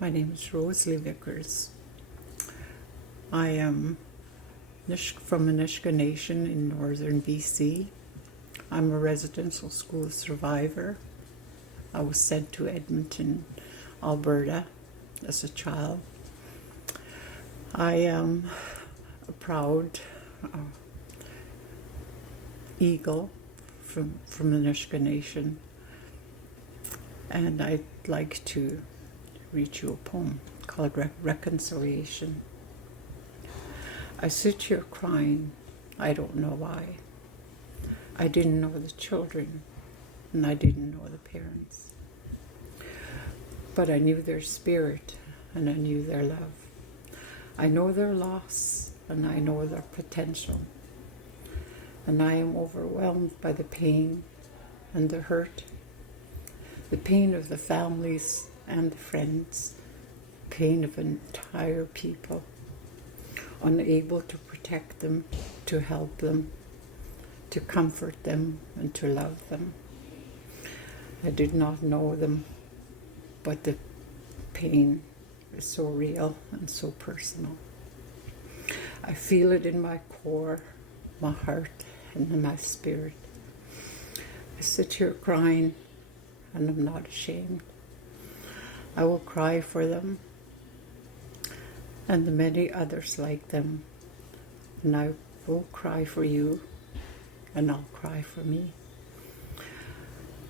My name is Rosalee Vickers. I am from Anishinaabe Nation in northern BC. I'm a residential school survivor. I was sent to Edmonton, Alberta as a child. I am a proud eagle from the Nisg Nation, and I'd like to read you a poem called Reconciliation. I sit here crying, I don't know why. I didn't know the children, and I didn't know the parents. But I knew their spirit, and I knew their love. I know their loss, and I know their potential. And I am overwhelmed by the pain and the hurt, the pain of the families and the friends, pain of entire people, unable to protect them, to help them, to comfort them, and to love them. I did not know them, but the pain is so real and so personal. I feel it in my core, my heart, and in my spirit. I sit here crying, and I'm not ashamed. I will cry for them and the many others like them, and I will cry for you, and I'll cry for me.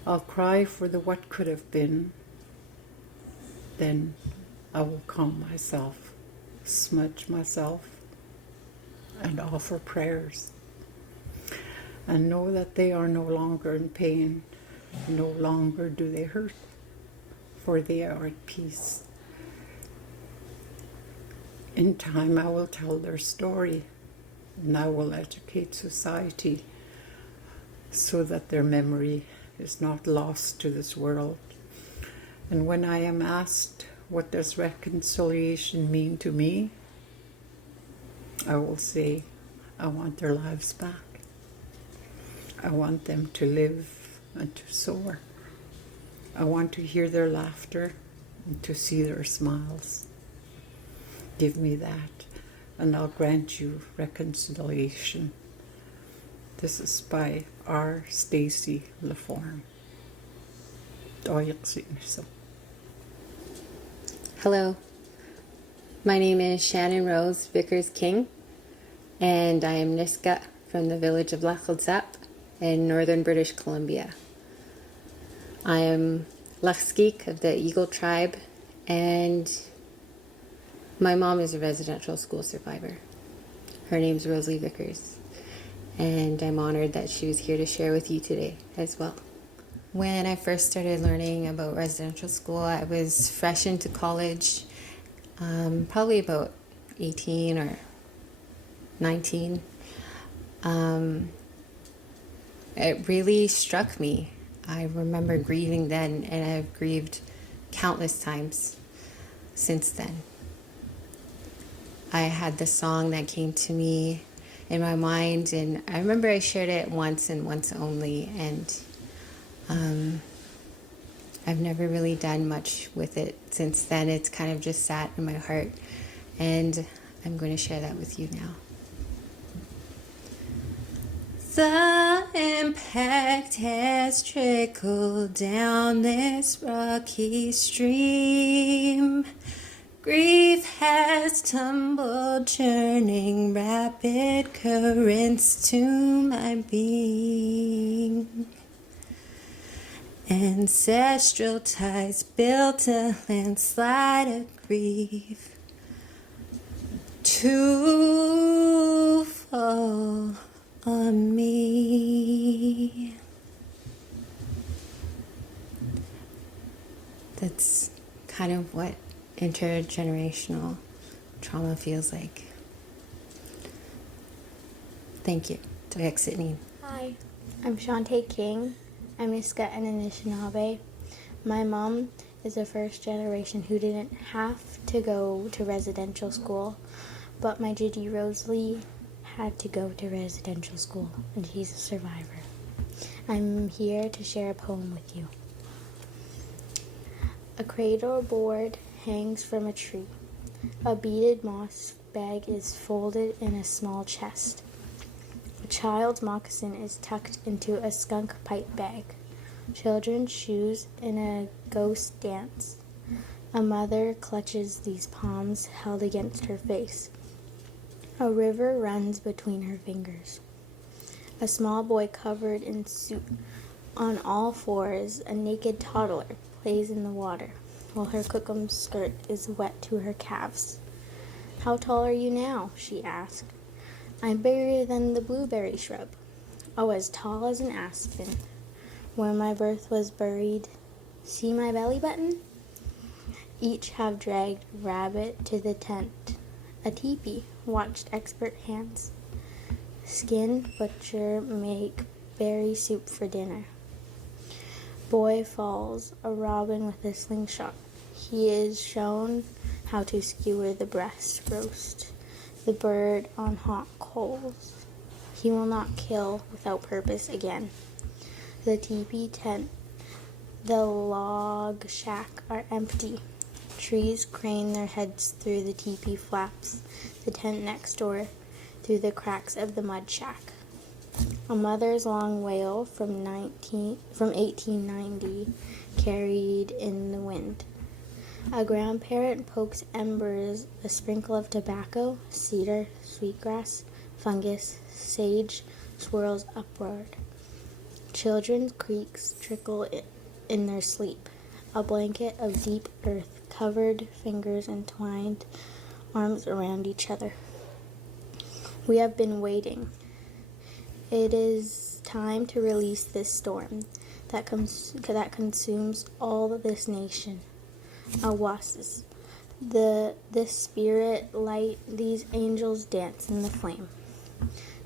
I'll cry for the what could have been. Then I will calm myself, smudge myself, and offer prayers, and know that they are no longer in pain, no longer do they hurt, for they are at peace. In time I will tell their story, and I will educate society so that their memory is not lost to this world. And when I am asked, what does reconciliation mean to me? I will say, I want their lives back. I want them to live and to soar. I want to hear their laughter and to see their smiles. Give me that, and I'll grant you reconciliation. This is by R. Stacy Laforme. Hello, my name is Shannon-Rose Vickers King, and I am Nisg from the village of Lachiltzap in northern British Columbia. I am Lachskik of the Eagle tribe, and my mom is a residential school survivor. Her name's Rosalee Vickers, and I'm honored that she was here to share with you today as well. When I first started learning about residential school, I was fresh into college, probably about 18 or 19. It really struck me. I remember grieving then, and I've grieved countless times since then. I had the song that came to me in my mind, and I remember I shared it once and once only, and I've never really done much with it since then. It's kind of just sat in my heart, and I'm going to share that with you now. The impact has trickled down this rocky stream. Grief has tumbled, churning rapid currents to my being. Ancestral ties built a landslide of grief to fall on me. That's kind of what intergenerational trauma feels like. Thank you. Hi, I'm Shantae King. I'm Nisg and Anishinaabe. My mom is the first generation who didn't have to go to residential school, but my Gigi Rosalee had to go to residential school, and she's a survivor. I'm here to share a poem with you. A cradle board hangs from a tree. A beaded moss bag is folded in a small chest. A child's moccasin is tucked into a skunk pipe bag. Children's shoes in a ghost dance. A mother clutches these palms held against her face. A river runs between her fingers. A small boy covered in soot on all fours, a naked toddler, plays in the water, while her cookum skirt is wet to her calves. "How tall are you now?" she asked. "I'm bigger than the blueberry shrub. Oh, as tall as an aspen. Where my birth was buried. See my belly button?" Each have dragged rabbit to the tent. A teepee watched expert hands. Skin butcher make berry soup for dinner. Boy falls, a robin with a slingshot. He is shown how to skewer the breast, roast the bird on hot coals. He will not kill without purpose again. The teepee tent, the log shack are empty. Trees crane their heads through the teepee flaps, the tent next door through the cracks of the mud shack. A mother's long wail from 1890 carried in the wind. A grandparent pokes embers, a sprinkle of tobacco, cedar, sweetgrass, fungus, sage swirls upward. Children's creaks trickle in their sleep. A blanket of deep earth covered fingers entwined arms around each other. We have been waiting. It is time to release this storm that consumes all of this nation. Awasis, the spirit light, these angels dance in the flame.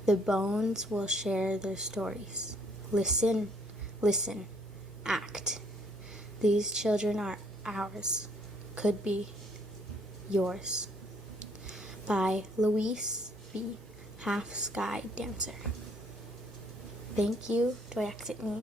The bones will share their stories. Listen, listen, act. These children are ours, could be yours. By Louise B. Half Sky Dancer. Thank you. Do I exit me?